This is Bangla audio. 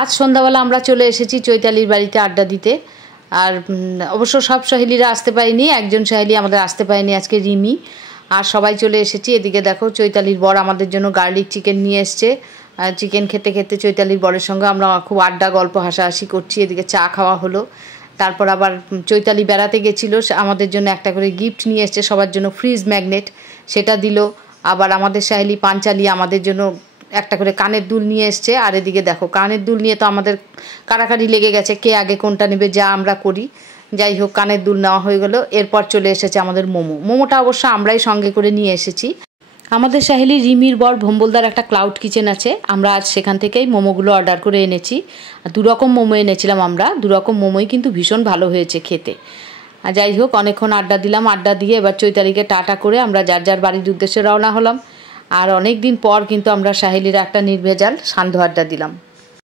আজ সন্ধ্যাবেলা আমরা চলে এসেছি চৈতালির বাড়িতে আড্ডা দিতে। আর অবশ্য সব সহেলিরা আসতে পারেনি, একজন সহেলি আমাদের আসতে পারেনি আজকে, রিমি। আর সবাই চলে এসেছি। এদিকে দেখো চৈতালির বর আমাদের জন্য গার্লিক চিকেন নিয়ে এসছে। চিকেন খেতে খেতে চৈতালির বরের সঙ্গে আমরা খুব আড্ডা গল্প হাসাহাসি করছি। এদিকে চা খাওয়া হলো। তারপর আবার চৈতালি বেড়াতে গেছিলো, আমাদের জন্য একটা করে গিফট নিয়ে এসছে, সবার জন্য ফ্রিজ ম্যাগনেট, সেটা দিল। আবার আমাদের সহেলি পাঞ্চালি আমাদের জন্য একটা করে কানের দুল নিয়ে এসছে। আর এদিকে দেখো কানের দুল নিয়ে তো আমাদের কাড়াকাড়ি লেগে গেছে, কে আগে কোনটা নেবে, যা আমরা করি। যাই হোক, কানের দুল নেওয়া হয়ে গেল। এরপর চলে এসেছে আমাদের মোমোটা অবশ্য আমরাই সঙ্গে করে নিয়ে এসেছি। আমাদের সাহেলি রিমির বর ভম্বলদার একটা ক্লাউড কিচেন আছে, আমরা আজ সেখান থেকেই মোমোগুলো অর্ডার করে এনেছি। দুরকম মোমো এনেছিলাম আমরা, দুরকম মোমোই কিন্তু ভীষণ ভালো হয়েছে খেতে। আর যাই হোক, অনেকক্ষণ আড্ডা দিলাম, আড্ডা দিয়ে এবার চৈতালিকে টাটা করে আমরা যার যার বাড়ির উদ্দেশ্যে রওনা হলাম। আর অনেক দিন পর কিন্তু আমরা সাহেলিরা একটা নির্ভেজাল সান্ধ্য আড্ডা দিলাম।